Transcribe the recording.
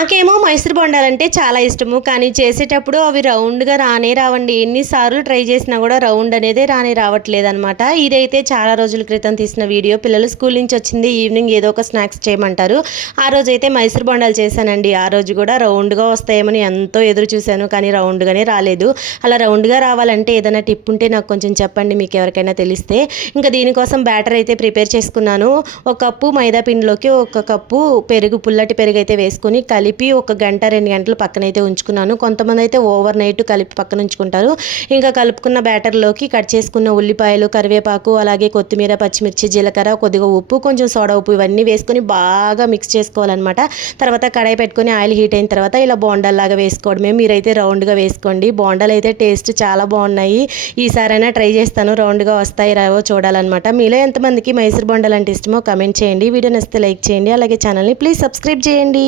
నాకేమో మైసూర్ బొండాలంటే చాలా ఇష్టము. కానీ చేసేటప్పుడు అవి రౌండ్‌గా రానే రావండి. ఎన్ని సార్లు ట్రై చేసినా కూడా రౌండ్ అనేదే రావట్లేదనమాట. ఇదైతే చాలా రోజుల క్రితం తీసిన వీడియో. పిల్లలు స్కూల్ నుంచి వచ్చింది ఈవినింగ్ ఏదో ఒక స్నాక్స్ చేయమంటారు. ఆ రోజైతే మైసూర్ బొండాలు చేశానండి. ఆ రోజు కూడా రౌండ్‌గా వస్తాయేమని ఎంతో ఎదురు చూశాను. కానీ రౌండ్‌గానే రాలేదు. అలా రౌండ్‌గా రావాలంటే ఏదైనా టిప్ ఉంటే నాకు కొంచెం చెప్పండి మీకు ఎవరికైనా తెలిస్తే. ఇంకా దీనికోసం బ్యాటర్ అయితే ప్రిపేర్ చేసుకున్నాను. ఒక కప్పు మైదా పిండిలోకి ఒక కప్పు పెరుగు, పుల్లటి పెరుగు అయితే వేసుకొని కలిపి ఒక గంట 2 గంటలు పక్కనైతే ఉంచుకున్నాను. కొంతమంది అయితే ఓవర్ నైట్ కలిపి పక్కన ఉంచుకుంటారు. ఇంకా కలుపుకున్న బ్యాటర్లోకి కట్ చేసుకున్న ఉల్లిపాయలు, కరివేపాకు, అలాగే కొత్తిమీర, పచ్చిమిర్చి, జీలకర్ర, కొద్దిగా ఉప్పు, కొంచెం సోడా ఉప్పు ఇవన్నీ వేసుకొని బాగా మిక్స్ చేసుకోవాలన్నమాట. తర్వాత కడాయి పెట్టుకొని ఆయిల్ హీట్ అయిన తర్వాత ఇలా బోండాల్లాగా వేసుకోవడమే. మీరైతే రౌండ్గా వేసుకోండి. బోండాలు అయితే టేస్ట్ చాలా బాగున్నాయి. ఈసారైనా ట్రై చేస్తాను. రౌండ్గా వస్తాయి రావో చూడాలన్నమాట. మీలో ఎంతమందికి మైసూర్ బోండాలు అంటే ఇష్టమో కమెంట్ చేయండి. వీడియో నచ్చితే లైక్ చేయండి. అలాగే ఛానల్ని ప్లీజ్ సబ్స్క్రైబ్ చేయండి.